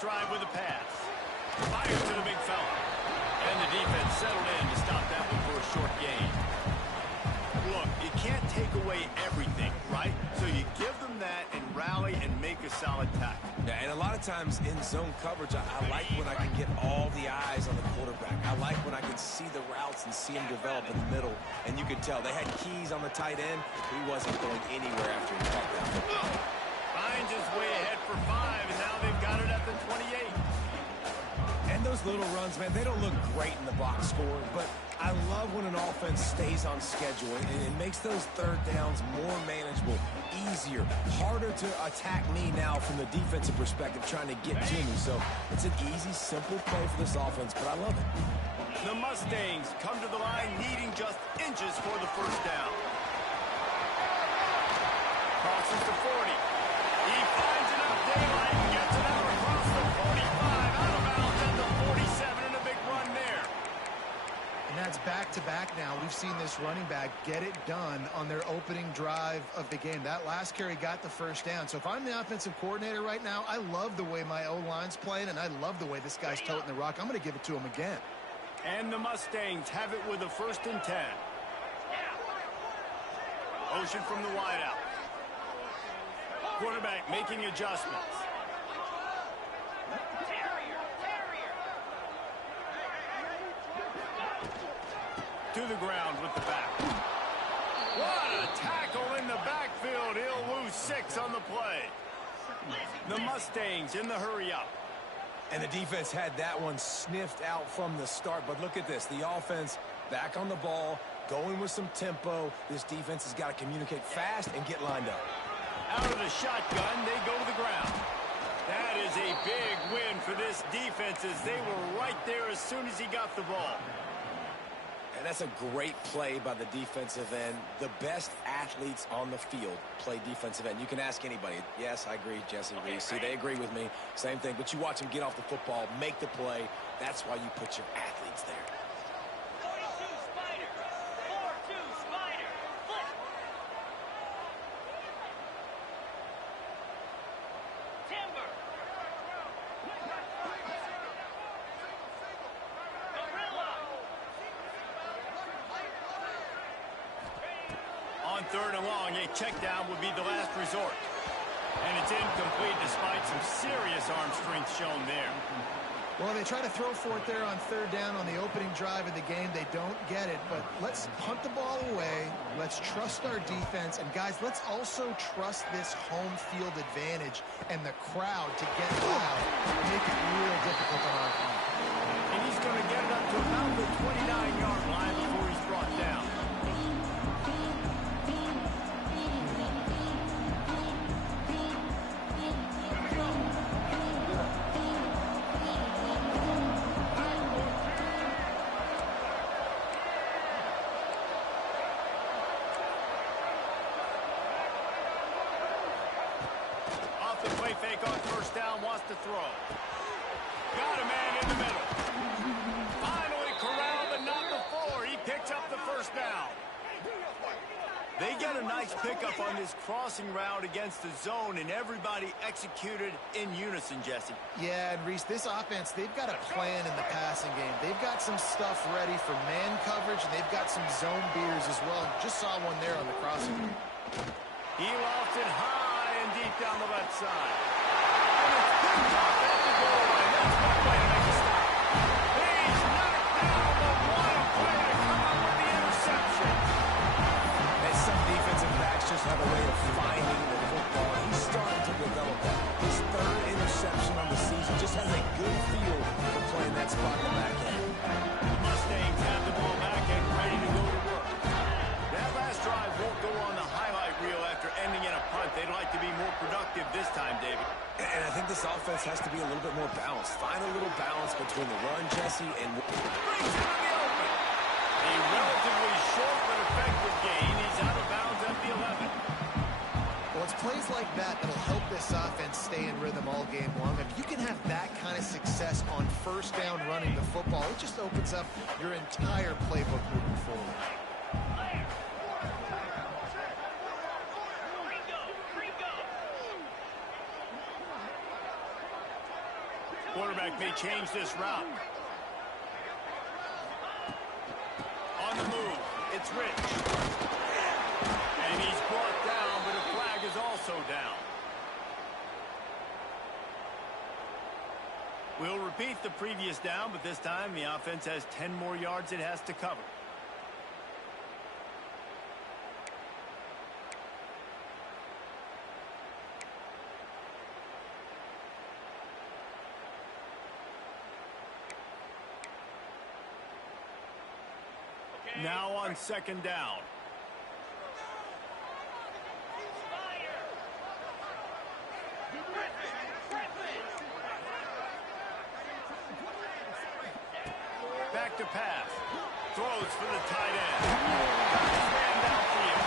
drive with a pass. Fires to the big fella. And the defense settled in to stop that one for a short gain. Look, you can't take away everything, right? So you give them that and rally and make a solid tackle. Yeah, and a lot of times in zone coverage, I like when I can get all the eyes on the quarterback. I like when I can see the routes and see him develop in the middle. And you could tell they had keys on the tight end. He wasn't going anywhere after he caught that football. Finds his way ahead for 5, and now they've got it at the 28. And those little runs, man, they don't look great in the box score, but I love when an offense stays on schedule and it makes those third downs more manageable, easier, harder to attack me now from the defensive perspective trying to get to me. So it's an easy, simple play for this offense, but I love it. The Mustangs come to the line needing just inches for the first down. Crosses to 40. He finds enough daylight and gets it out across the 45, out of bounds at the 47, and a big run there. And that's back-to-back now. We've seen this running back get it done on their opening drive of the game. That last carry got the first down. So if I'm the offensive coordinator right now, I love the way my O-line's playing, and I love the way this guy's toting the rock. I'm going to give it to him again. And the Mustangs have it with a 1st and 10. Motion from the wideout. Quarterback making adjustments. To the ground with the back. What a tackle in the backfield. He'll lose 6 on the play. The Mustangs in the hurry up. And the defense had that one sniffed out from the start. But look at this. The offense back on the ball, going with some tempo. This defense has got to communicate fast and get lined up. Out of the shotgun, they go to the ground. That is a big win for this defense as they were right there as soon as he got the ball. And that's a great play by the defensive end. The best athletes on the field play defensive end. You can ask anybody. Yes, I agree, Jesse. See, they agree with me. Same thing. But you watch them get off the football, make the play. That's why you put your athletes there. 42 Spider. 4-2 Spider. Flip. Timber. On 3rd and long, a check down would be the last resort. And it's incomplete despite some serious arm strength shown there. Well, they try to throw for it there on 3rd down on the opening drive of the game. They don't get it, but let's punt the ball away. Let's trust our defense. And, guys, let's also trust this home field advantage and the crowd to get loud, make it real difficult on our opponent. And he's going to get it up to about the 29-yard line before he's brought down. The play fake on 1st down, wants to throw. Got a man in the middle. Finally corralled, but not before. He picks up the 1st down. They get a nice pickup on this crossing route against the zone, and everybody executed in unison, Jesse. Yeah, and Reese, this offense, they've got a plan in the passing game. They've got some stuff ready for man coverage, and they've got some zone beers as well. Just saw one there on the crossing route. He lofts it high and deep down the left side. And it's picked off at the goal line. That's one way to make a stop. He's knocked down, but what a play to come up with the interception. And some defensive backs just have a way of finding the football. He's starting to develop that. His 3rd interception on the season just has a good feel for playing that spot in the back end. The Mustangs have the ball back and ready to go to work. That last drive won't go on the highlight reel after ending in a punt. They'd like to be more productive this time, David. And I think this offense has to be a little bit more balanced. Find a little balance between the run, Jesse, and... Brings it to the open. A relatively short but effective gain. He's out of bounds at the 11. Well, it's plays like that that'll help this offense stay in rhythm all game long. If you can have that kind of success on 1st down running the football, it just opens up your entire playbook moving forward. quarterback may change this route. On the move, it's Rich. And he's brought down, but a flag is also down. We'll repeat the previous down, but this time the offense has 10 more yards it has to cover. Now on second down. Back to pass. Throws for the tight end. Got his man downfield.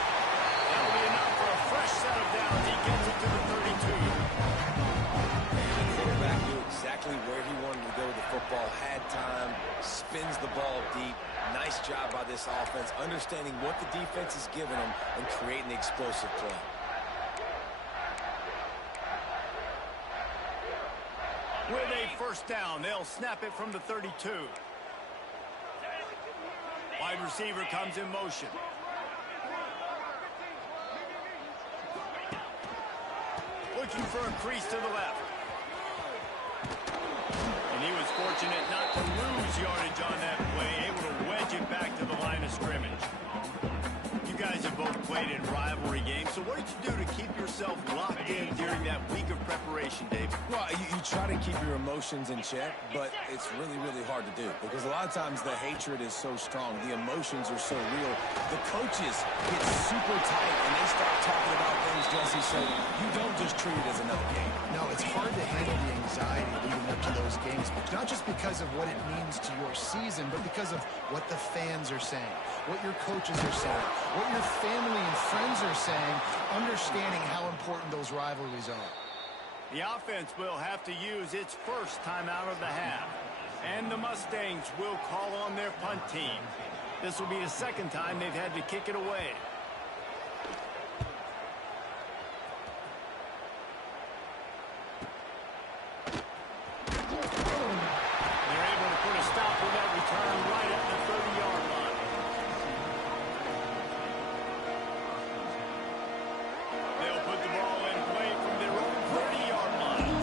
That'll be enough for a fresh set of downs. He gets it to the 32. The quarterback knew exactly where he wanted to go with the football, had time, spins the ball deep. Nice job by this offense, understanding what the defense is giving them and creating the explosive play. With a first down, they'll snap it from the 32. Wide receiver comes in motion. Looking for a crease to the left. And he was fortunate not to lose yardage on that play, able to wedge it back to the line of scrimmage. You guys have both played in rivalry games, so what did you do to keep yourself locked in during that week of preparation, David? Well, you try to keep your emotions in check, but it's really, really hard to do because a lot of times the hatred is so strong. The emotions are so real. The coaches get super tight, and they start talking about things, Jesse, so you don't just treat it as another game. No, it's hard to handle the anxiety leading up to those games, not just because of what it means to your season, but because of what the fans are saying, what your coaches are saying, what your family and friends are saying, understanding how important those rivalries are. The offense will have to use its first time out of the half, and the Mustangs will call on their punt team. This will be the second time they've had to kick it away. They're able to put a stop with that return right at the 30-yard line. They'll put the ball in play from their own 30-yard line.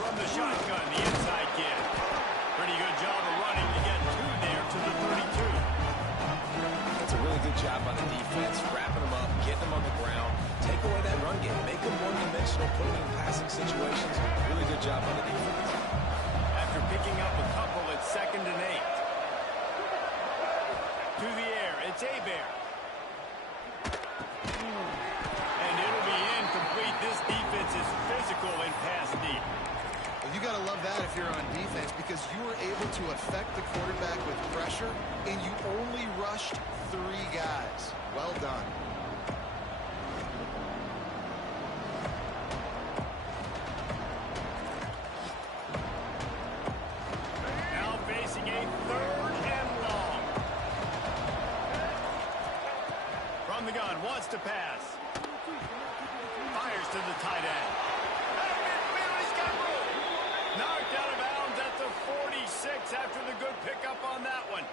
From the shotgun, the inside give. Pretty good job of running to get two there to the 32. That's a really good job by the defense, wrapping them up, getting them on the ground, take away that run game, make them one-dimensional, put them in passing situations. Really good job by the defense. After picking up a couple, it's 2nd and 8. To the air, it's Hebert. And it'll be incomplete. This defense is physical and pass deep. Well, you got to love that if you're on defense because you were able to affect the quarterback with pressure, and you only rushed 3 guys. Well done. Now facing a 3rd and long. From the gun, wants to pass. Fires to the tight end. At midfield, he's got room. Knocked out of bounds at the 46 after the good pickup on that one.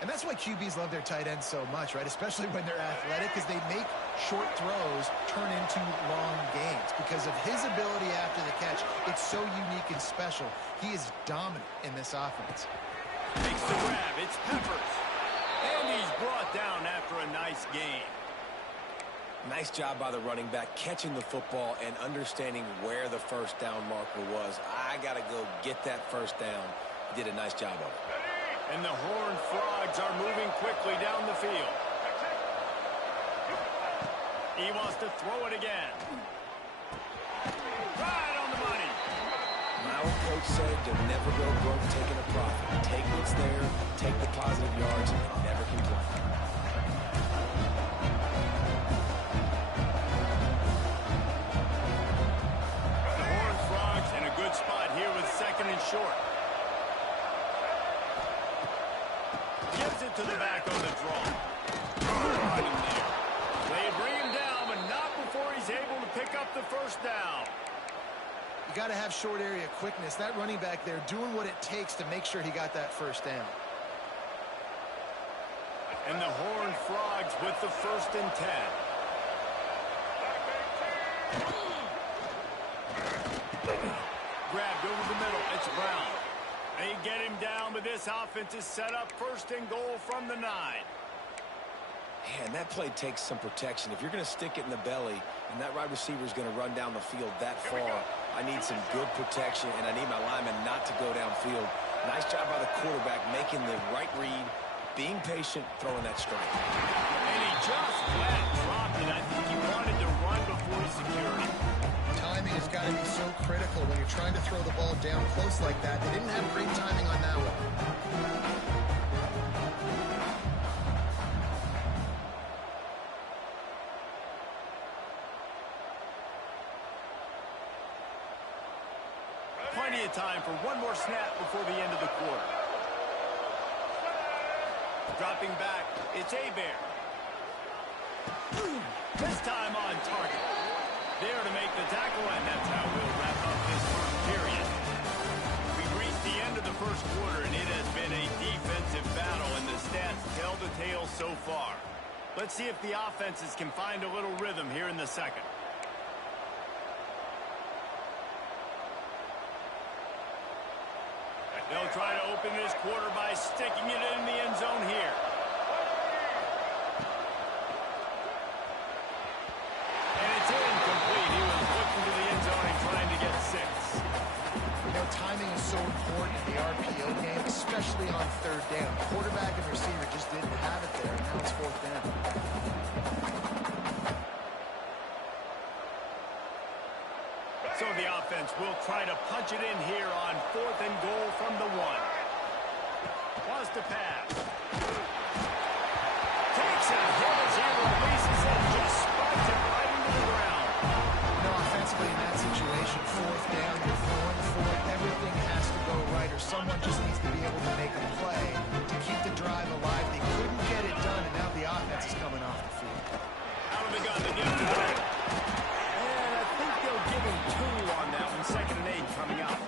And that's why QBs love their tight ends so much, right? Especially when they're athletic, because they make short throws turn into long gains. Because of his ability after the catch, it's so unique and special. He is dominant in this offense. Makes the grab. It's Peppers. And he's brought down after a nice gain. Nice job by the running back, catching the football and understanding where the first down marker was. I got to go get that first down. He did a nice job of it. And the Horned Frogs are moving quickly down the field. He wants to throw it again. Right on the money. My old coach said to never go broke taking a profit. Take what's there, take the positive yards, and never complain. The Horned Frogs in a good spot here with 2nd and short. Gives it to the back on the draw. Right in there. They bring him down, but not before he's able to pick up the first down. You got to have short area quickness. That running back there doing what it takes to make sure he got that first down. And the Horned Frogs with the 1st and 10. Grabbed over the middle. It's Brown. They get him down, but this offense is set up 1st and goal from the 9. Man, that play takes some protection. If you're going to stick it in the belly and that wide receiver is going to run down the field that far, I need some good protection, and I need my lineman not to go downfield. Nice job by the quarterback making the right read, being patient, throwing that strike. And he just flat dropped it. I think he wanted to run before he secured it. Timing has got to be so critical when you're trying to throw the ball down close like that. They didn't have great timing on that one. Plenty of time for one more snap before the end of the quarter. Dropping back, it's Abear. This time on target. There to make the tackle, and that's how we'll wrap up this first period. We've reached the end of the first quarter, and it has been a defensive battle, and the stats tell the tale so far. Let's see if the offenses can find a little rhythm here in the second. They'll try to open this quarter by sticking it in the end zone here. And it's incomplete. He was looking to the end zone and trying to get 6. You know, timing is so important in the RPO game, especially on 3rd down. Quarterback and receiver just didn't have it there. Now it's 4th down. So the offense will try to punch it in here on 4th and goal from the 1. Wants to pass. Takes a hit as he releases it. Just spikes it right into the ground. You know, offensively in that situation, 4th down, you're throwing for it. Everything has to go right, or someone just needs to be able to make a play to keep the drive alive. They couldn't get it done, and now the offense is coming off the field. Out of the gun to give to the middle. And I think they'll give him 2 on that one. 2nd and 8 coming out.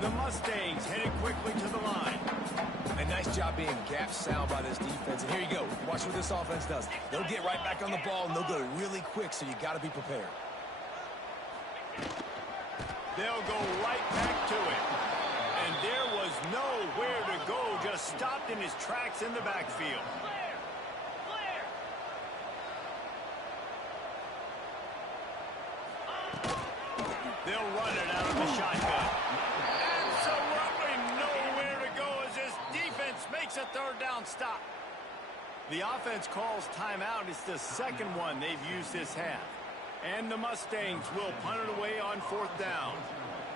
The Mustangs headed quickly to the line. A nice job being gap sound by this defense. And here you go. Watch what this offense does. They'll get right back on the ball, and they'll go really quick, so you got to be prepared. They'll go right back to it. And there was nowhere to go. Just stopped in his tracks in the backfield. They'll run it out of the shotgun. Absolutely nowhere to go as this defense makes a 3rd down stop. The offense calls timeout. It's the 2nd one they've used this half. And the Mustangs will punt it away on 4th down.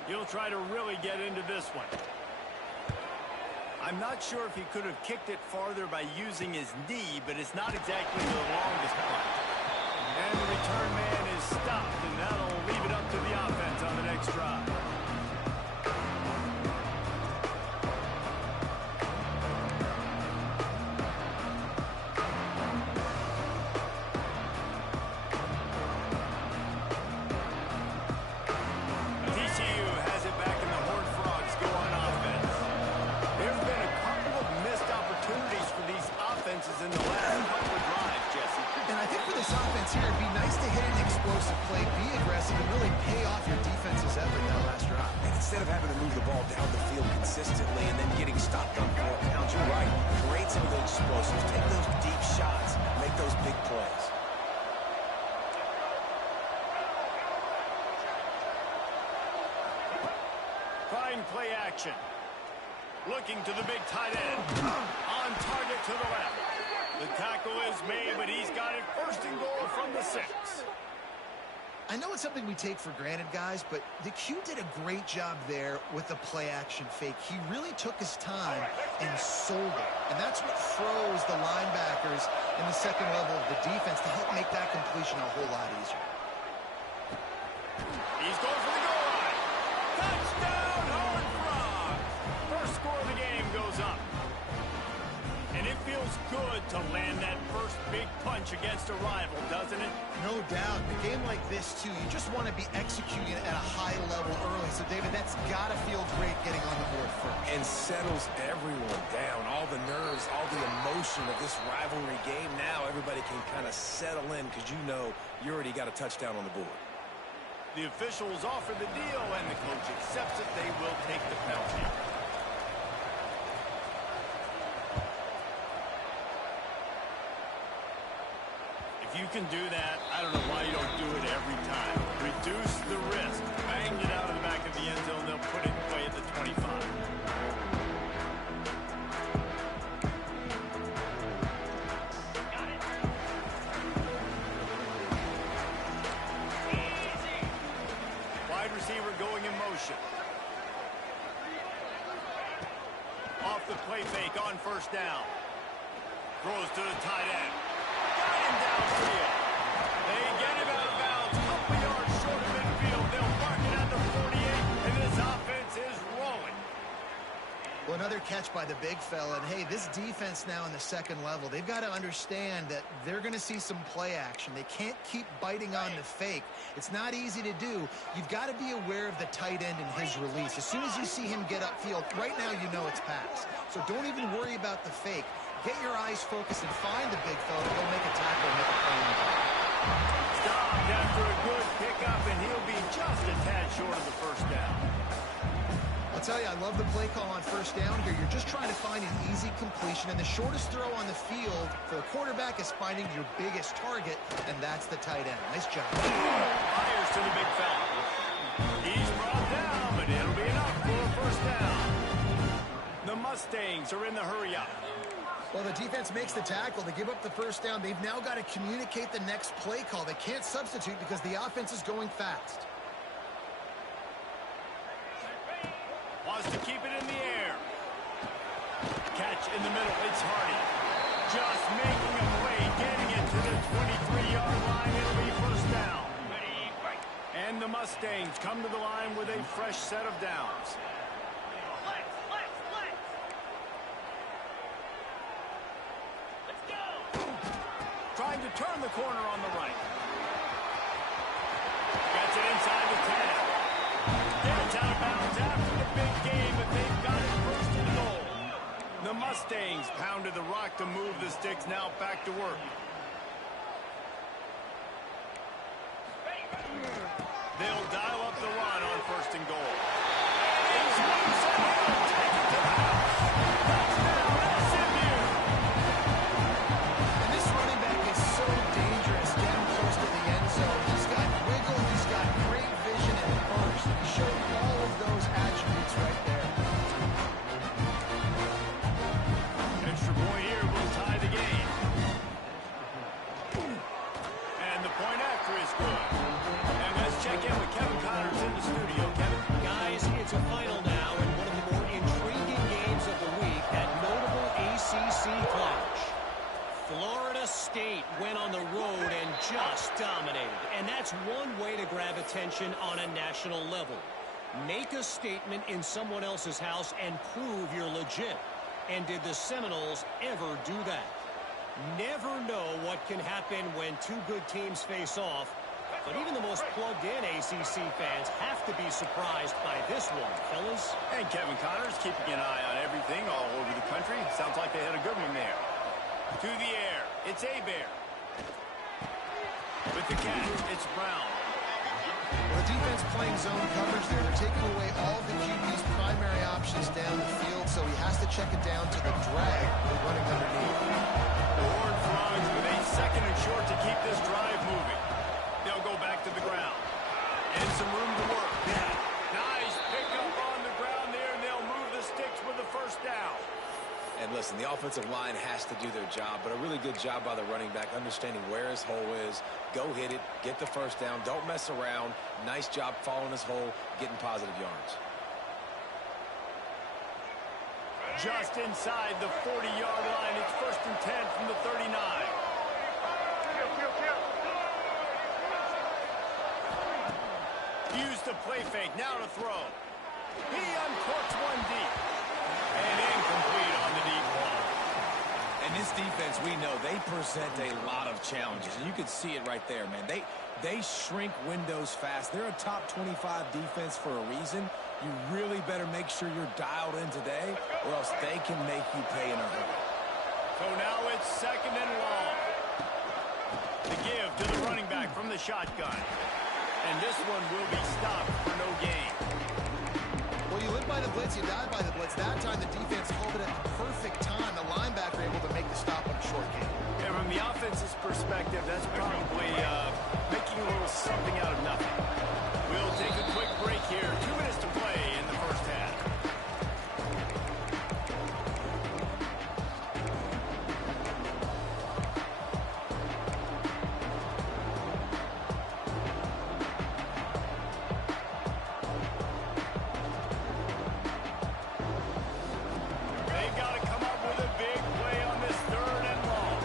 He'll try to really get into this one. I'm not sure if he could have kicked it farther by using his knee, but it's not exactly the longest punt. And the return man is stopped, and that'll leave it up to the offense on the next drive. TCU has it back, and the Horned Frogs go on offense. There's been a couple of missed opportunities for these offenses in the last couple of drives, Jesse. And I think for this offense here, it'd be nice to hit an explosive play, be aggressive, and really pay off your defense's effort that last drive. And instead of having to move the ball down the field consistently and then getting stopped on 4 pounds, you're right. Create some of those explosives. Take those deep shots. Make those big plays. Fine play action. Looking to the big tight end. On target to the left. The tackle is made, but he's got it 1st and goal from the 6. I know it's something we take for granted, guys, but the Q did a great job there with the play action fake. He really took his time and sold it. And that's what froze the linebackers in the 2nd level of the defense to help make that completion a whole lot easier. He's going for the goal line. Touchdown, Horned Frogs. First score of the game goes up. And it feels feels good to land that first big punch against a rival, doesn't it? No doubt. In a game like this, too, you just want to be executing at a high level early. So, David, that's got to feel great getting on the board first. And settles everyone down. All the nerves, all the emotion of this rivalry game. Now everybody can kind of settle in because you know you already got a touchdown on the board. The officials offer the deal, and the coach accepts it. They will take the penalty. If you can do that, I don't know why you don't do it every time. Reduce the risk. Bang it out of the back of the end zone. They'll put it in play at the 25. Receiver going in motion. Off the play fake on first down. Throws to the tight end. Got him downfield. They get him out of bounds. Couple yards short of midfield. They'll mark it at the 48, and this offense is rolling. Well, another catch by the big fella. And, hey, this defense now in the second level, they've got to understand that they're going to see some play action. They can't keep biting on the fake. It's not easy to do. You've got to be aware of the tight end and his release. As soon as you see him get upfield, right now you know it's pass. So don't even worry about the fake. Get your eyes focused and find the big fella to go make a tackle and make a play. Stopped after a good pickup, and he'll be just a tad short of the first down. I'll tell you, I love the play call on first down here. You're just trying to find an easy completion, and the shortest throw on the field for the quarterback is finding your biggest target, and that's the tight end. Nice job. Fires to the big fella. He's brought down, but it'll be enough for a first down. The Mustangs are in the hurry-up. Well, the defense makes the tackle. They give up the first down. They've now got to communicate the next play call. They can't substitute because the offense is going fast. Wants to keep it in the air. Catch in the middle. It's Hardy. Just making a play, getting it to the 23-yard line. It'll be first down. And the Mustangs come to the line with a fresh set of downs. Let's go. Trying to turn the corner on the right. Gets it inside the 10. Gets out of bounds after the big game, but they've got it first and goal. The Mustangs pounded the rock to move the sticks. Now back to work. They'll dial up the run on first and goal. It's loose and he'll take it to the house. Touchdown, SMU. And this running back is so dangerous down close to the end zone. He's got wiggle. He's got great vision and burst. He showed all of those attributes right there. Extra point here will tie the game. And the point after is good. And let's check in with Kevin Connors in the studio. Kevin? Guys, it's a final now in one of the more intriguing games of the week, that notable ACC clash. Florida State went on the road and just dominated. And that's one way to grab attention on a national level. Make a statement in someone else's house and prove you're legit. And did the Seminoles ever do that? Never know what can happen when two good teams face off. But even the most plugged-in ACC fans have to be surprised by this one, fellas. And Kevin Connors keeping an eye on everything all over the country. Sounds like they had a good one there. To the air, it's Abear. With the catch, it's Brown. Well, the defense playing zone coverage there. They're taking away all the QB's primary options down the field, so he has to check it down to the drag with running underneath. The Horned Frogs with a second and short to keep this drive moving. They'll go back to the ground. And some room to work. Nice pickup on the ground there, and they'll move the sticks with the first down. And listen, the offensive line has to do their job, but a really good job by the running back, understanding where his hole is. Go hit it, get the first down, don't mess around. Nice job following his hole, getting positive yards. Just inside the 40-yard line, it's first and 10 from the 39. Use the play fake, now to throw. He uncorks one deep. And incomplete on the deep ball. And this defense, we know they present a lot of challenges, and you can see it right there, man. They shrink windows fast. They're a top 25 defense for a reason. You really better make sure you're dialed in today, or else they can make you pay in a hurry. So now it's 2nd and long. The give to the running back from the shotgun. And this one will be stopped for no gain. Well, you live by the blitz, you die by the blitz. That time the defense called it at the perfect time. The linebacker able to make the stop on a short game. And from the offense's perspective, that's probably making a little something out of nothing. We'll take a quick break here. 2 minutes to play in the first half. They've got to come up with a big play on this 3rd and long.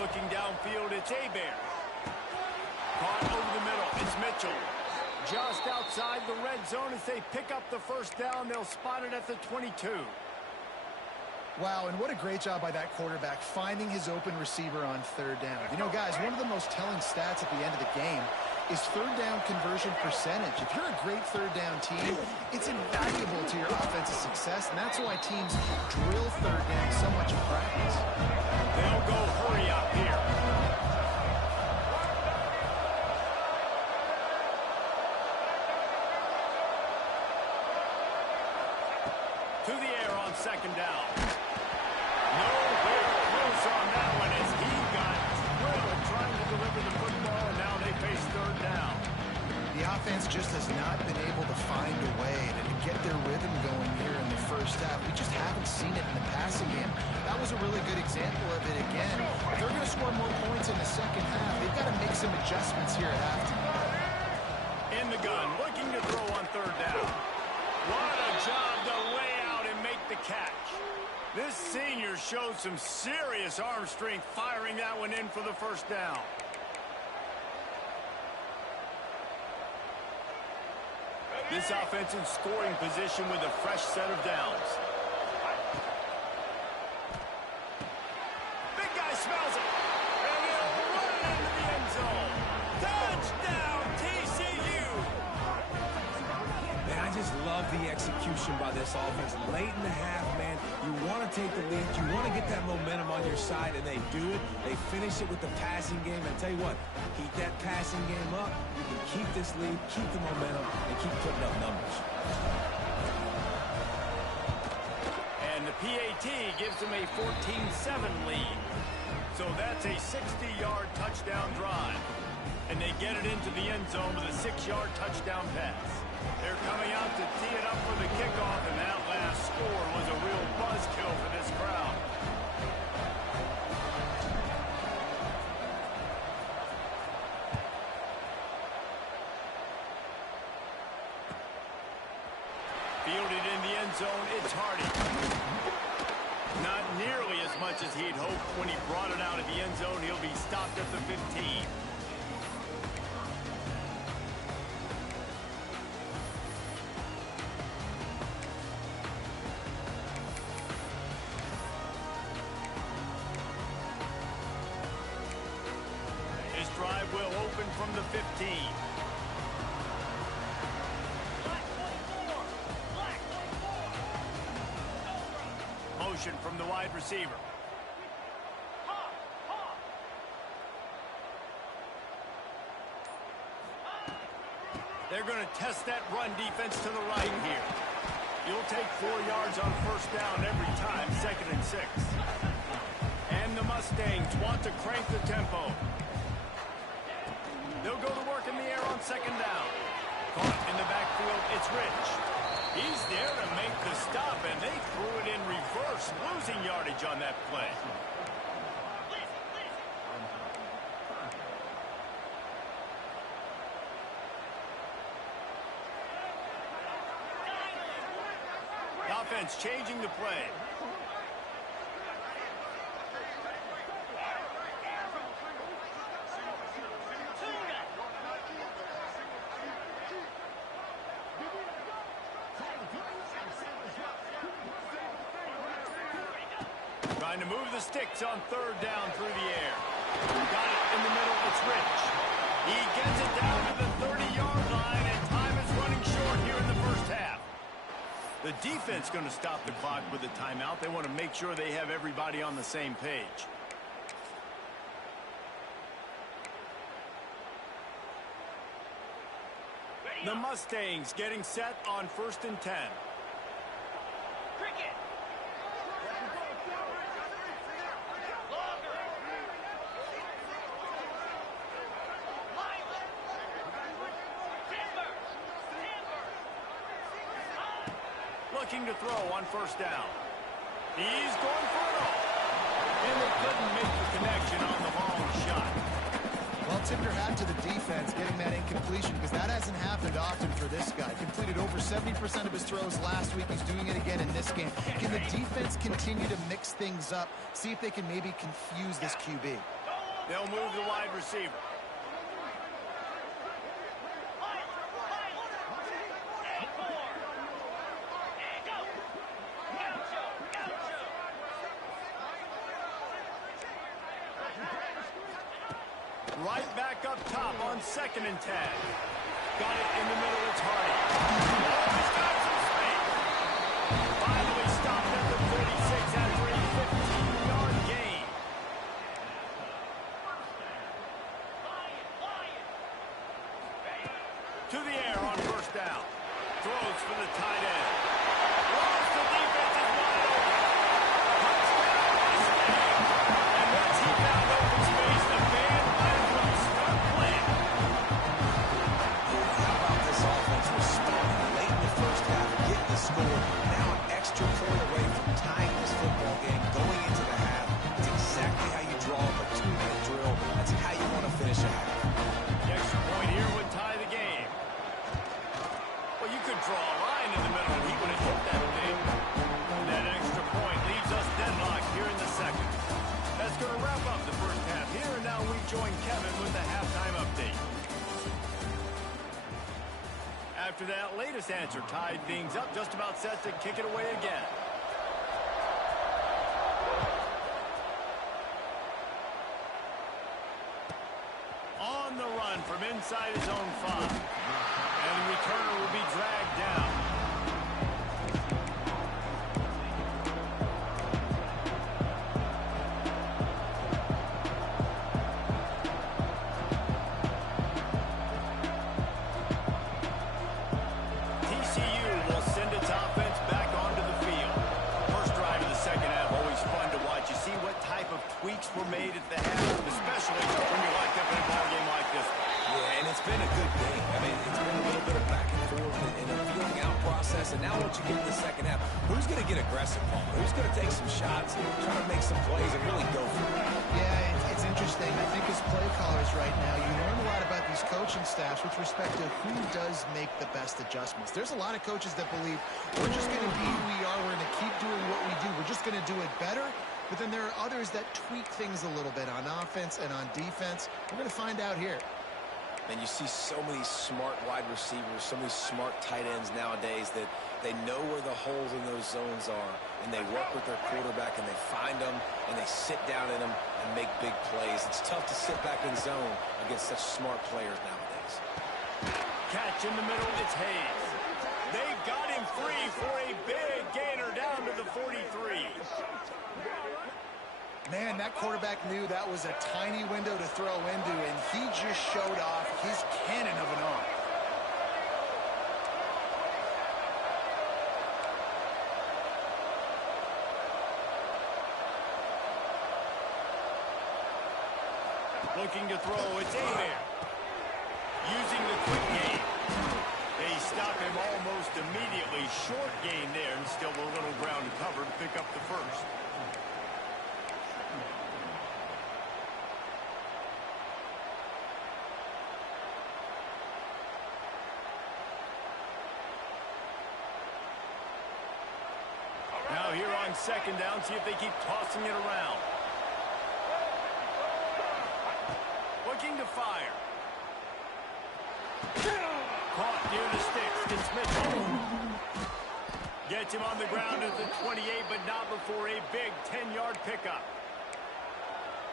Looking downfield, it's Hebert. Caught over the middle, it's Mitchell. Just outside the red zone as they pick up the first down. They'll spot it at the 22. Wow, and what a great job by that quarterback finding his open receiver on 3rd down. You know, guys, one of the most telling stats at the end of the game is 3rd down conversion percentage. If you're a great 3rd down team, it's invaluable to your offensive success, and that's why teams drill 3rd down so much in practice. They'll go hurry up here. To the air on 2nd down. Nowhere close on that one as he got drilled trying to deliver the football, and now they face 3rd down. The offense just has not been able to find a way to get their rhythm going here in the first half. We just haven't seen it in the passing game. That was a really good example of it again. If they're going to score more points in the second half, they've got to make some adjustments here at halftime. In the gun, looking to throw on 3rd down. What a job to lay out and make the catch. This senior showed some serious arm strength firing that one in for the first down. This offense in scoring position with a fresh set of downs. Big guy smells it. And he'll run it into the end zone. Touchdown, TCU. Man, I just love the execution by this offense. Late in the half, man, you want to take the lead. You want to get that momentum on your side, and they do it. They finish it with the passing game. And tell you what, keep that passing game up. You can keep this lead, keep the momentum, and keep putting up numbers. And the PAT gives them a 14-7 lead. So that's a 60-yard touchdown drive. And they get it into the end zone with a 6-yard touchdown pass. They're coming out to tee it up for the kickoff, and that last score was a real buzzkill for this crowd. Fielded in the end zone, it's Hardy. Not nearly as much as he'd hoped when he brought it out of the end zone. He'll be stopped at the 15. His drive will open from the 15. Motion from the wide receiver. They're going to test that run defense to the right here. You'll take 4 yards on first down every time, 2nd and 6. And the Mustangs want to crank the tempo. They'll go to work in the air on 2nd down. Caught in the backfield, it's Rich. He's there to make the stop, and they threw it in reverse, losing yardage on that play. The offense changing the play. Trying to move the sticks on third down through the air. Got it in the middle. It's Rich. He gets it down to the 30-yard line, and time is running short here in the first half. The defense going to stop the clock with a timeout. They want to make sure they have everybody on the same page. The Mustangs getting set on 1st and 10. Cricket. Looking to throw on 1st down. He's going for it all. And they couldn't make the connection on the long shot. Well, tip your hat to the defense getting that incompletion, because that hasn't happened often for this guy. Completed over 70% of his throws last week. He's doing it again in this game. Can the defense continue to mix things up? See if they can maybe confuse this QB. They'll move the wide receiver. Right back up top on 2nd and 10. Got it in the middle. It's Hardy. Oh, he's got some space. Finally stopped at the 46 after a 15-yard gain. To the air on 1st down. Throws for the tight end. Throws the defense is wide open. Touchdown, Mustang. And once he found open space, the band might as well start playing. How about this offense responding late in the first half, getting the score, now an extra point away from tying this football game going into the half. It's exactly how you draw up a 2-minute drill. That's how you want to finish a half. The extra point here would tie the game. Well, you could draw a line in the middle, and he would have hit that thing. And that extra point leaves us deadlocked here in the second. That's going to wrap up the first half here, and now we join Kevin with the halftime update. After that latest answer tied things up, just about set to kick it away again. On the run from inside his own 5. And the returner will be dragged down. TCU will send its offense back onto the field. First drive of the second half, always fun to watch. You see what type of tweaks were made at the half, especially when you're locked up in a ball game like this. Yeah, and it's been a good game. I mean, it's been a little bit of back and forth and a feeling out process. And now once you get in the second half, who's going to get aggressive, Paul? Who's going to take some shots, try to make some plays, and really go for it? Yeah, it's interesting. I think as play callers right now, you learn a lot about these coaching staffs with respect to who does make the best adjustments. There's a lot of coaches that believe we're just going to be who we are. We're going to keep doing what we do. We're just going to do it better. But then there are others that tweak things a little bit on offense and on defense. We're going to find out here. And you see so many smart wide receivers, so many smart tight ends nowadays that they know where the holes in those zones are, and they work with their quarterback, and they find them, and they sit down in them and make big plays. It's tough to sit back in zone against such smart players nowadays. Catch in the middle, it's Hayes. They've got him free for a big gainer down to the 43. Man, that quarterback knew that was a tiny window to throw into, and he just showed off his cannon of an arm. Looking to throw, it's Amer. Using the quick game. They stop him almost immediately. Short gain there, and still a little ground to cover to pick up the first. Now here on 2nd down, see if they keep tossing it around. Looking to fire. Caught near the sticks. Gets Mitchell. Gets him on the ground at the 28, but not before a big 10-yard pickup.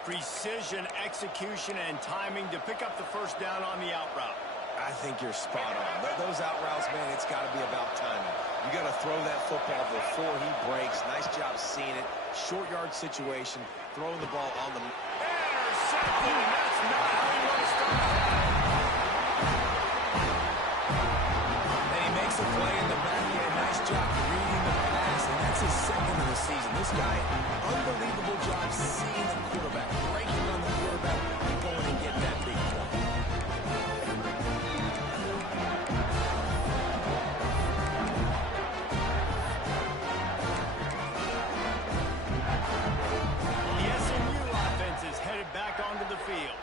Precision, execution, and timing to pick up the first down on the out route. I think you're spot on. Those out routes, man, it's got to be about timing. You got to throw that football before he breaks. Nice job seeing it. Short yard situation, throwing the ball on the... Intercepted, and that's not how you want to start that. And he makes a play in the back end. Nice job reading the pass, and that's his second of the season. This guy, unbelievable job seeing the quarterback, breaking on the quarterback, and going and getting that big play. Field.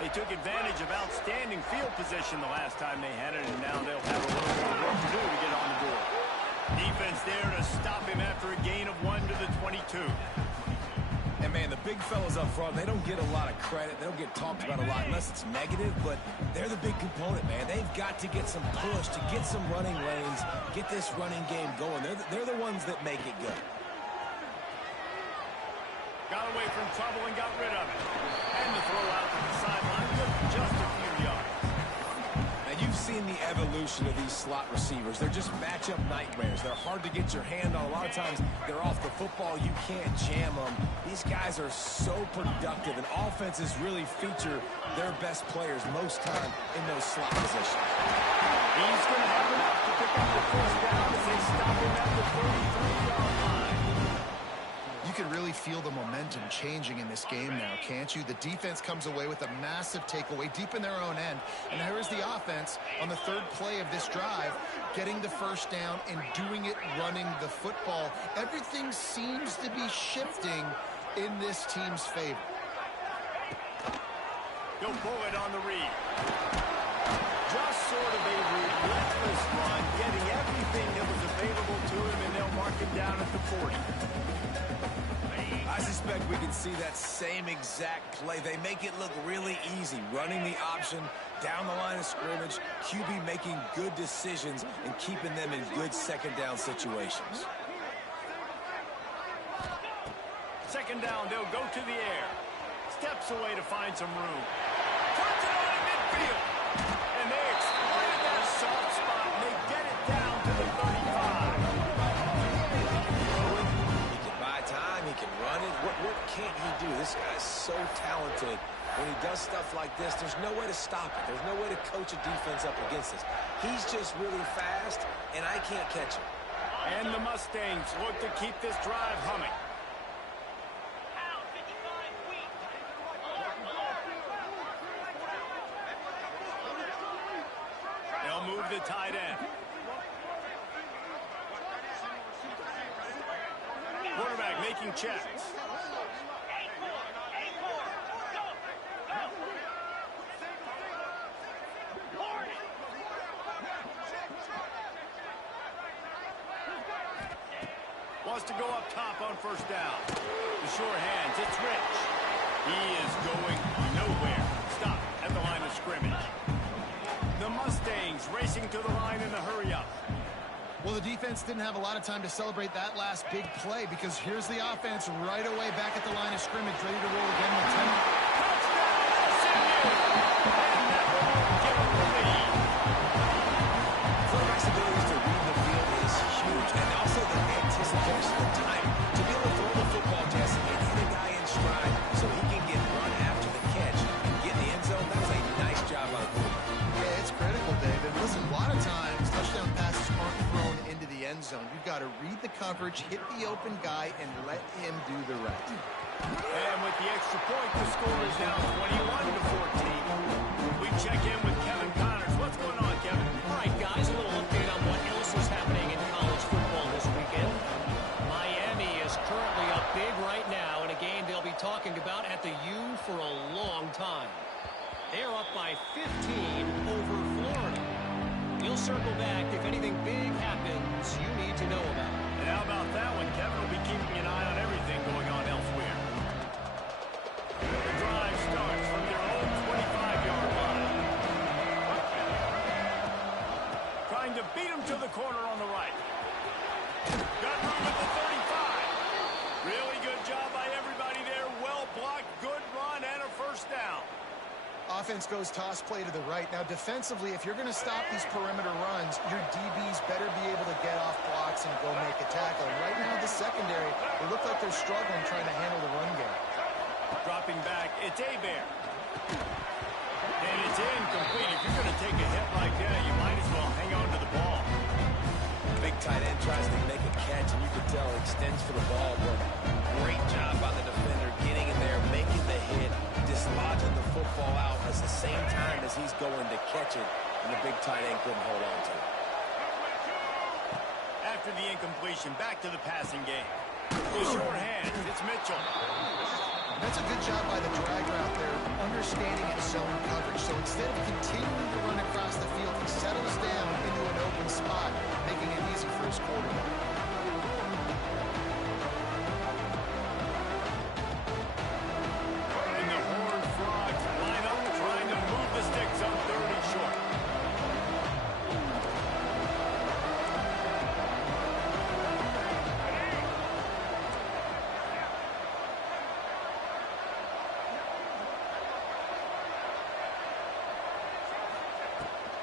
They took advantage of outstanding field position the last time they had it, and now they'll have a little more work to do to get on the board. Defense there to stop him after a gain of 1 to the 22. And, man, the big fellas up front, they don't get a lot of credit. They don't get talked about a lot unless it's negative, but they're the big component, man. They've got to get some push, to get some running lanes, get this running game going. They're the ones that make it good. Got away from trouble and got rid of it. And the throw out to the sideline took just a few yards. Now, you've seen the evolution of these slot receivers. They're just matchup nightmares. They're hard to get your hand on. A lot of times, they're off the football. You can't jam them. These guys are so productive, and offenses really feature their best players most time in those slot positions. He's going to have enough to pick up the first down as they stop him at the 33-yard line. You can really feel the momentum changing in this game now, can't you? The defense comes away with a massive takeaway deep in their own end. And here is the offense on the third play of this drive, getting the first down and doing it running the football. Everything seems to be shifting in this team's favor. He'll pull it on the read. Just sort of a relentless run, getting everything that was available to him, and they'll mark him down at the 40. I suspect we can see that same exact play. They make it look really easy, running the option down the line of scrimmage, QB making good decisions and keeping them in good second down situations. Second down, they'll go to the air. Steps away to find some room. Puts it on in midfield. And they exploited that soft spot, and they get it down to the 35. He can buy time, he can run it. What can't he do? This guy's so talented. When he does stuff like this, there's no way to stop it. There's no way to coach a defense up against this. He's just really fast, and I can't catch him. And the Mustangs look to keep this drive humming. They'll move the tight end. Quarterback making checks. Wants to go up top on first down. The sure hands, it's Rich. He is going nowhere. Stop at the line of scrimmage. The Mustangs racing to the line in a hurry-up. Well, the defense didn't have a lot of time to celebrate that last big play because here's the offense right away back at the line of scrimmage, ready to roll again with 10. Touchdown, SMU! And that will give them the lead. Quarterback's ability to read the field is huge, and also the anticipation, the time to be able to throw the football, Jesse, and hit a guy in stride so he can get run after the catch and get in the end zone. That was a nice job by the quarterback. Yeah, it's critical, David. Listen, a lot of times touchdown passes aren't thrown into the end zone. You've got to read the coverage, hit the open guy, and let him do the rest. And with the extra point, the score is now 21-14. We check in with Kevin Connors. What's going on, Kevin? All right, guys, a little update on what else is happening in college football this weekend. Miami is currently up big right now in a game they'll be talking about at the U for a long time. They're up by 15 over Florida. We'll circle back if anything big happens you need to know about. And how about that one? Kevin will be keeping an eye on everything going on elsewhere. The drive starts from their own 25-yard line. Trying to beat him to the corner on the right. Got room at the 35. Really good job by everybody there. Well blocked, good run, and a first down. Offense goes toss play to the right. Now, defensively, if you're going to stop these perimeter runs, your DBs better be able to get off blocks and go make a tackle. And right now, the secondary, they look like they're struggling trying to handle the run game. Dropping back, it's Bear. And it's incomplete. If you're going to take a hit like that, you might as well hang on to the ball. Big tight end tries to make a catch, and you can tell he extends for the ball, but great job by the defender getting in there, making the hit, dislodging the football out at the same time as he's going to catch it, and the big tight end couldn't hold on to it. After the incompletion, back to the passing game. The short hand, it's Mitchell. That's a good job by the drag route there, understanding its zone coverage. So instead of continuing to run across the field, he settles down into an open spot, making it easy for his quarterback. And the Horned Frogs line up trying to move the sticks on 30 short.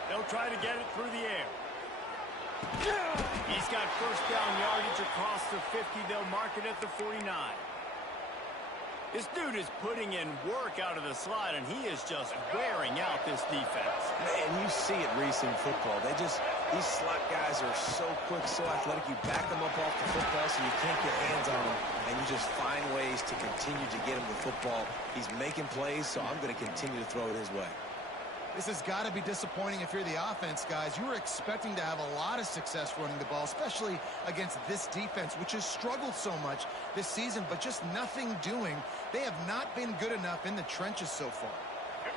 They'll try to get it through the air. He's got first down yardage across the 50. They'll mark it at the 49. This dude is putting in work out of the slot, and he is just wearing out this defense. Man, you see it, Reese, in football. These slot guys are so quick, so athletic. You back them up off the football so you can't get hands on them, and you just find ways to continue to get him the football. He's making plays, so I'm going to continue to throw it his way. This has got to be disappointing if you're the offense, guys. You were expecting to have a lot of success running the ball, especially against this defense, which has struggled so much this season, but just nothing doing. They have not been good enough in the trenches so far.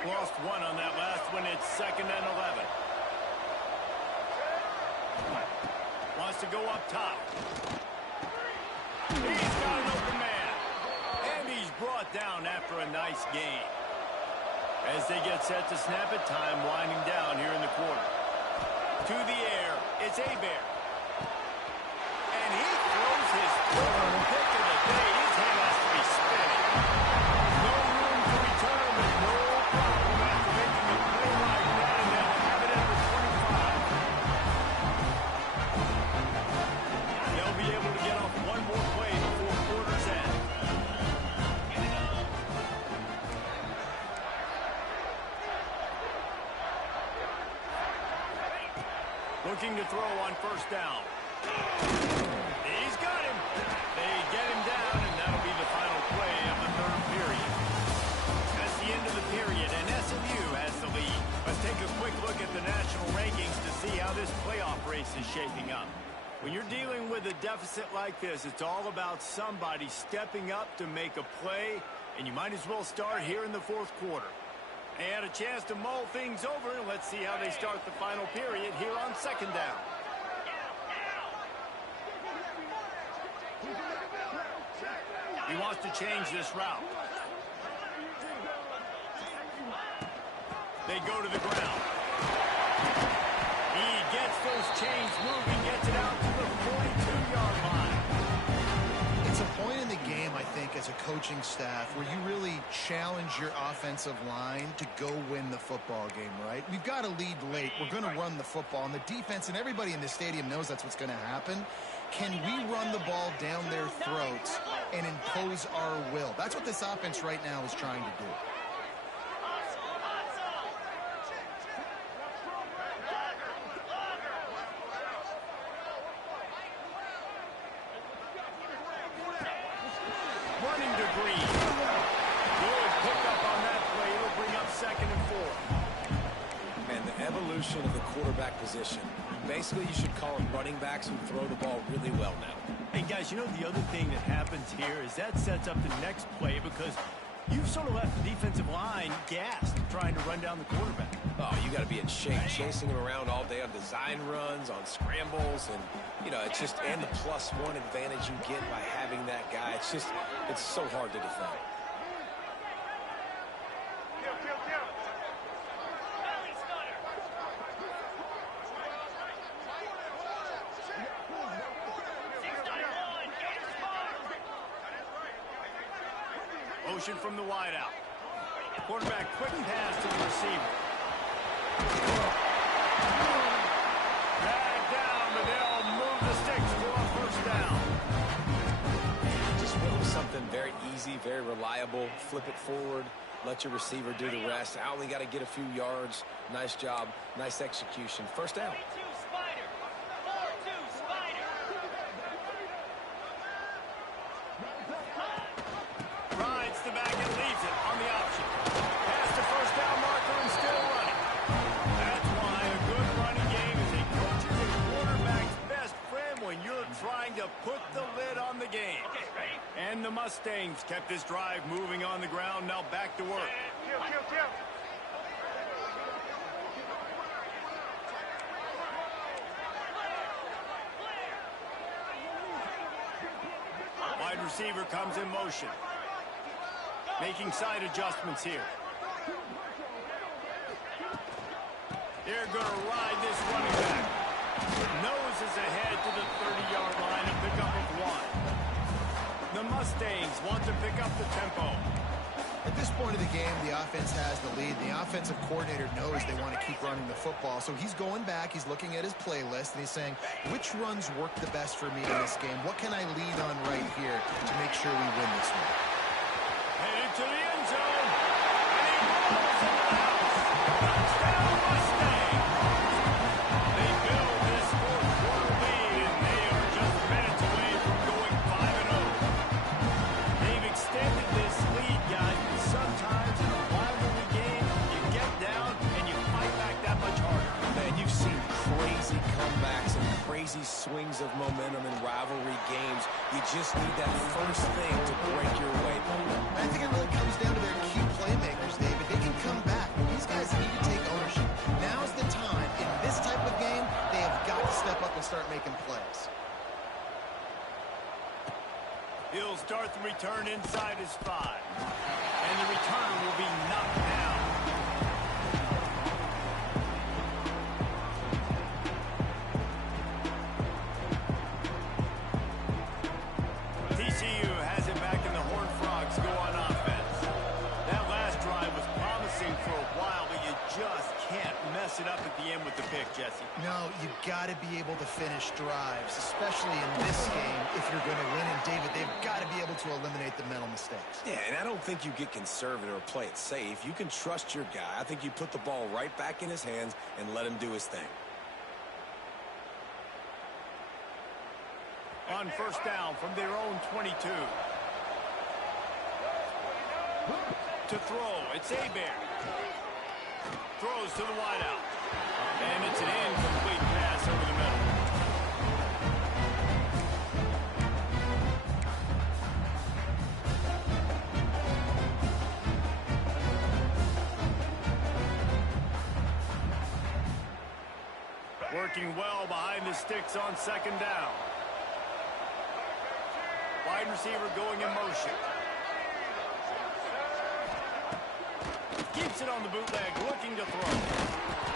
Lost one on that last one. It's 2nd and 11. Wants to go up top. He's got an open man. And he's brought down after a nice gain. As they get set to snap it, time winding down here in the quarter. To the air, it's Bear. And he throws his pick of the day. His head has to be spinning. No room to return, but no problem after making a play like that, and they'll have it at the 25. They'll be able to get off one more play before quarter's end. Looking to throw on first down. He's got him. They get him down, and that'll be the final play of the 3rd period. That's the end of the period, and SMU has the lead. Let's take a quick look at the national rankings to see how this playoff race is shaping up. When you're dealing with a deficit like this, it's all about somebody stepping up to make a play, and you might as well start here in the 4th quarter. They had a chance to mull things over, and let's see how they start the final period here on 2nd down. He wants to change this route. They go to the ground. He gets those chains moving, gets it out to the 42-yard line. It's a point in the game, I think, as a coaching staff where you really challenge your offensive line to go win the football game, right? We've got to lead late. We're going to run the football, and the defense and everybody in the stadium knows that's what's going to happen. Can we run the ball down their throats and impose our will? That's what this offense right now is trying to do. Running to Green. Good pickup on that play. It'll bring up 2nd and 4. And the evolution of the quarterback position. Basically, you should call them running backs who throw the ball really well now. And guys, you know the other thing that happens here is that sets up the next play because you've sort of left the defensive line gassed trying to run down the quarterback. Oh, you got to be in shape, chasing him around all day on design runs, on scrambles, and, you know, it's just, and the +1 advantage you get by having that guy. It's just, it's so hard to defend. motion from the wideout. Quarterback quick pass to the receiver. Drag down, but they'll move the sticks for a first down. Just went with something very easy, very reliable. Flip it forward. Let your receiver do the rest. I only got to get a few yards. Nice job. Nice execution. First down. 3-2 Spider. 4-2 Spider. Rides the back and leaves it on the option. Past the first down marker and still running. That's why a good running game is a coach's and quarterback's best friend when you're trying to put the lid on the game. Okay, ready? And the Mustangs kept this drive moving on the ground. Now back to work. Wide receiver comes in motion. Making side adjustments here. They're going to ride this running back. Noses ahead to the 30-yard line and pick up of one. The Mustangs want to pick up the tempo. At this point of the game, the offense has the lead. The offensive coordinator knows they want to keep running the football. So he's going back, he's looking at his playlist, and he's saying, which runs work the best for me in this game? What can I lean on right here to make sure we win this one? Headed to the end zone. And he rolls into the house. Touchdown Mustangs. They build this fourth quarter lead, and they are just minutes away from going 5-0. They've extended this lead, guys, but sometimes in a rivalry game, you get down and you fight back that much harder. Man, you've seen crazy comebacks and crazy swings of momentum in rivalry games. You just need that first thing to break your way. I think it really comes down to their key playmakers, David. They can come back. These guys need to take ownership. Now's the time. In this type of game, they have got to step up and start making plays. He'll start the return inside his 5. And the return will be knocked down. TCU has it back in the Horned Frogs go on offense. That last drive was promising for a while, but you just can't mess it up at the end with the pick, Jesse. No, you got to be able to finish drives, especially in this game if you're going to win. And, David, they've got to be able to eliminate the mental mistakes. Yeah, and I don't think you get conservative or play it safe. You can trust your guy. I think you put the ball right back in his hands and let him do his thing. On first down from their own 22. To throw, it's Hebert. Throws to the wideout. And it's an incomplete pass over the middle. Working well behind the sticks on second down. Wide receiver going in motion. Keeps it on the bootleg, looking to throw.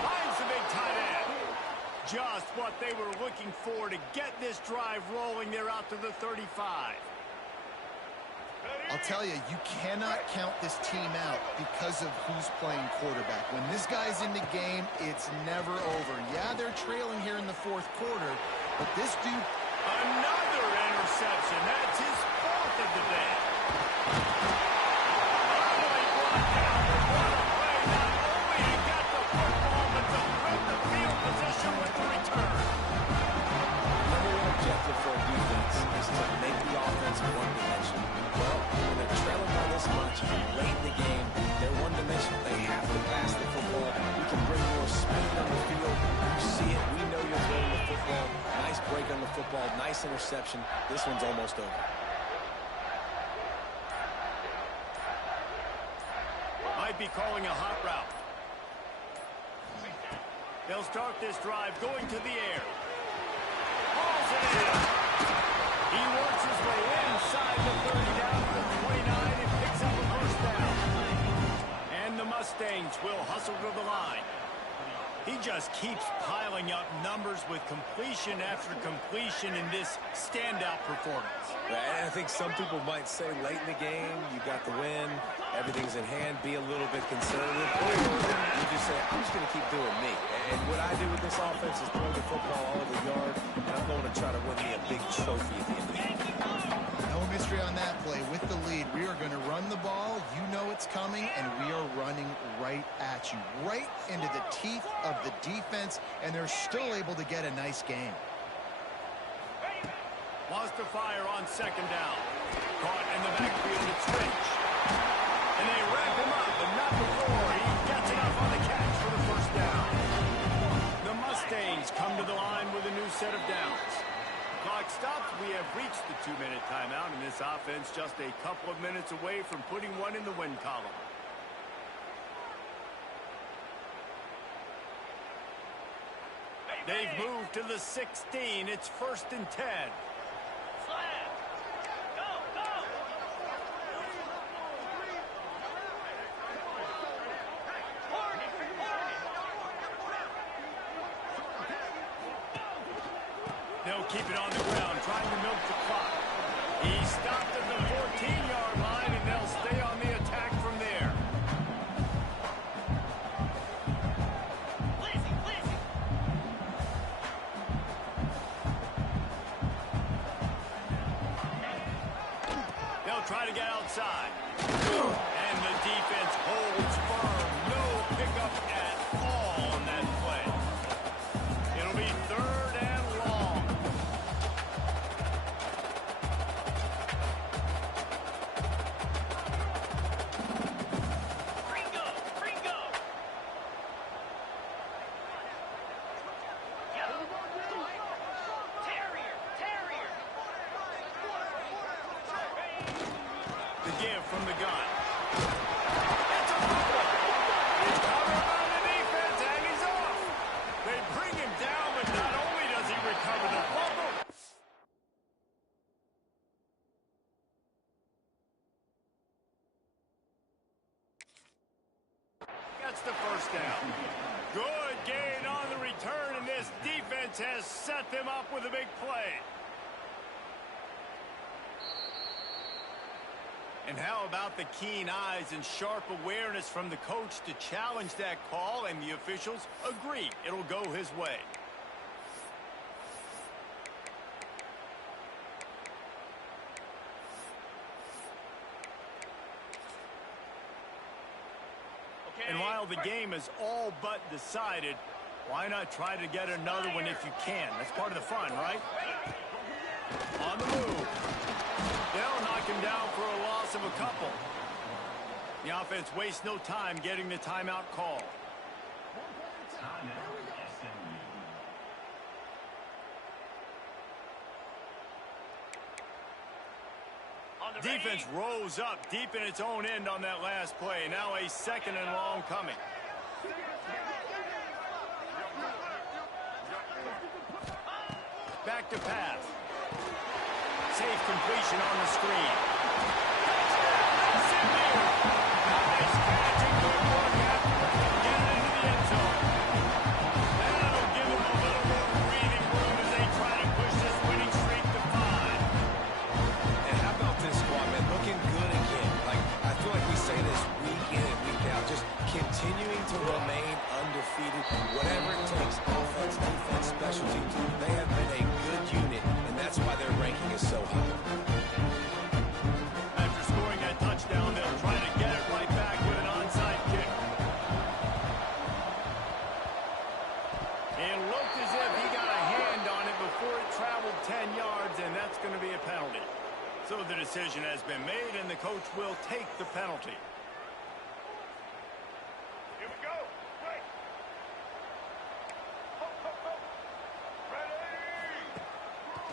Finds the big tight end. Just what they were looking for to get this drive rolling. They're out to the 35. I'll tell you, you cannot count this team out because of who's playing quarterback. When this guy's in the game, it's never over. Yeah, they're trailing here in the fourth quarter, but this dude... Another interception. That's his fourth of the day. Finally brought down, but what a play. Not only he got the football, but to flip the field position with the return. Number one objective for a defense is to make the offense one-dimensional. Well, when they're trailing by this much late in the game, they're one-dimensional. They have to pass the football. We can bring more speed on the field. You see it. We know you're throwing the football. Nice break on the football. Nice interception. This one's almost over. Might be calling a hot route. They'll start this drive going to the air. Hauls it in. He works his way inside the 30 down to the 29 and picks up a first down. And the Mustangs will hustle to the line. He just keeps piling piling up numbers with completion after completion in this standout performance. And I think some people might say late in the game, you got the win, everything's in hand, be a little bit conservative. Or you just say, I'm just going to keep doing me. And what I do with this offense is throw the football all over the yard, and I'm going to try to win me a big trophy at the end of the game. No mystery on that play. With the lead, we are going to run the ball. You know it's coming, and we are running right at you, right into the teeth of the defense, and they're still able to get a nice game. Wants to fire on second down. Caught in the backfield, it's Rich. And they wrap him up, but not before he gets enough on the catch for the first down. The Mustangs come to the line with a new set of downs. Clock stops. We have reached the 2-minute timeout, and this offense just a couple of minutes away from putting one in the win column. They've moved to the 16. It's 1st and 10. They'll keep it on the ground, trying to milk the clock. He stopped at the 14-yard line, and they'll stay on the attack from there. They'll try to get outside. And the defense holds firm. No pickup at all on that play. It'll be 3rd and long. The give from the gun. It's a fumble. He's covered by the defense, and he's off. They bring him down, but not only does he recover the fumble, gets the first down. Good gain on the return, and this defense has set them up with a big play. And how about the keen eyes and sharp awareness from the coach to challenge that call, and the officials agree it'll go his way. And while the game is all but decided, why not try to get another one if you can? That's part of the fun, right? On the move. They'll knock him down for a loss of a couple. The offense wastes no time getting the timeout call. Defense rose up deep in its own end on that last play. Now a 2nd and long coming. Back to pass. Safe completion on the screen. Nice catch and good work afterwards to get it into the end zone. That'll give them a little more breathing room as they try to push this winning streak to 5. And how about this squad, man? Looking good again. I feel like we say this week in and week out, just continuing to remain undefeated. Whatever it takes, offense, defense, special teams, they have been a good unit, and that's why their ranking is so high. After scoring that touchdown, they'll try to get it right back with an onside kick. It looked as if he got a hand on it before it traveled 10 yards, and that's going to be a penalty. So the decision has been made, and the coach will take the penalty. Here we go. Right.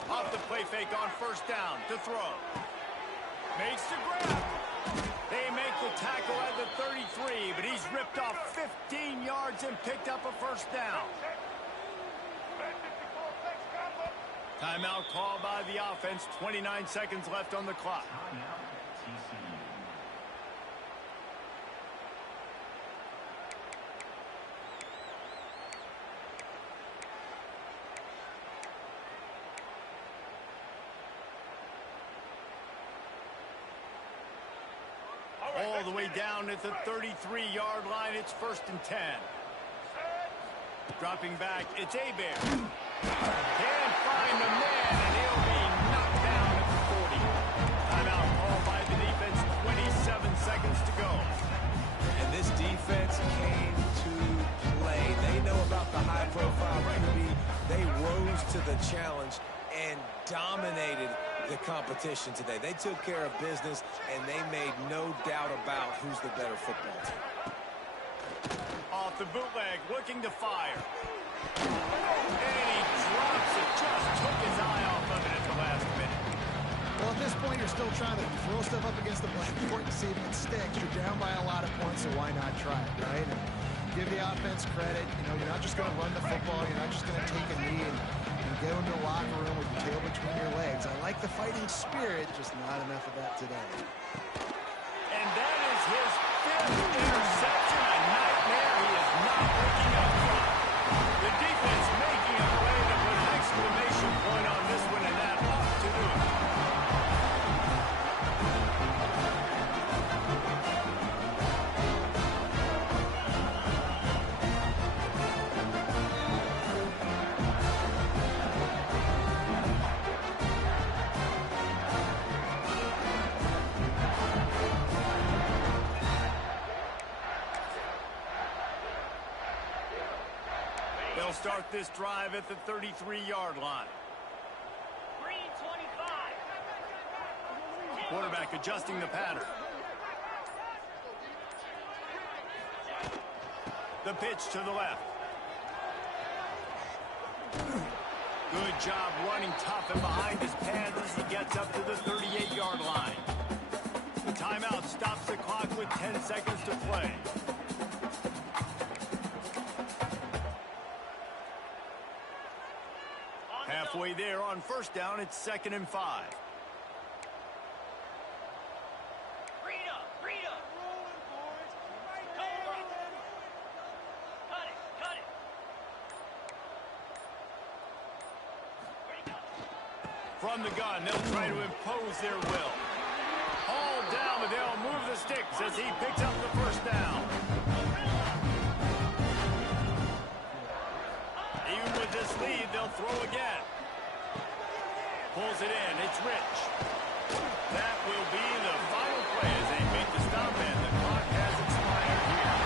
Off the play fake on 1st down to throw. Makes the grab. They make the tackle at the 33, but he's ripped off 15 yards and picked up a 1st down. Timeout called by the offense. 29 seconds left on the clock. All the way down at the 33-yard line. It's 1st and 10. Dropping back, it's Hebert. Can't find the man, and he'll be knocked down at the 40. Timeout called by the defense, 27 seconds to go. And this defense came to play. They know about the high-profile QB. They rose to the challenge and dominated the competition today. They took care of business, and they made no doubt about who's the better football team. Off the bootleg, looking to fire. And he drops it. Just took his eye off of it at the last minute. Well, at this point, you're still trying to throw stuff up against the blackboard and see if it sticks. You're down by a lot of points, so why not try it, right? And give the offense credit. You know, you're not just going to run the football. You're not just going to take a knee and go into the locker room with your tail between your legs. I like the fighting spirit, just not enough of that today. And that is his 5th interception. A nightmare he is not picking up from. The defense making a play to put an exclamation point on this one, and that ought to do it. They'll start this drive at the 33-yard line. Green 25. Quarterback adjusting the pattern. The pitch to the left. Good job running tough and behind his pads as he gets up to the 38-yard line. The timeout stops the clock with 10 seconds to play. Halfway there on 1st down, it's 2nd and 5. Rita. Cut it. Where'd he go? From the gun, they'll try to impose their will. All down, but they'll move the sticks as he picks up the 1st down. Even with this lead, they'll throw again. Pulls it in. It's Rich. That will be the final play as they make the stop, and the clock has expired here.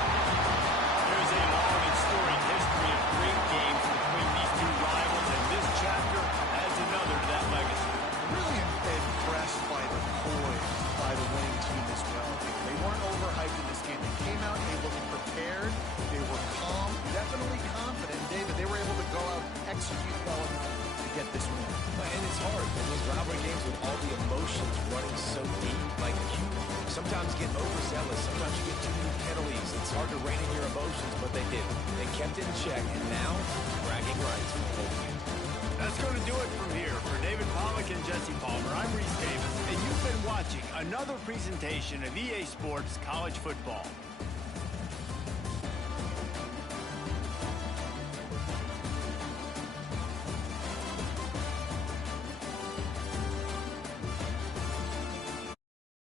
There's a long and storied history of great games between these two rivals, and this chapter adds another to that legacy. Really impressed by the poise by the winning team as well. They weren't overhyped in this game. They came out, they looked prepared, they were calm, definitely confident. David, they were able to go out and execute well enough to get this win. And it's hard in those rivalry games with all the emotions running so deep. Like, you sometimes get overzealous. Sometimes you get too many penalties. It's hard to rein in your emotions, but they did. They kept it in check, and now bragging rights for the whole team. That's going to do it from here. For David Pollack and Jesse Palmer, I'm Reese Davis, and you've been watching another presentation of EA Sports College Football.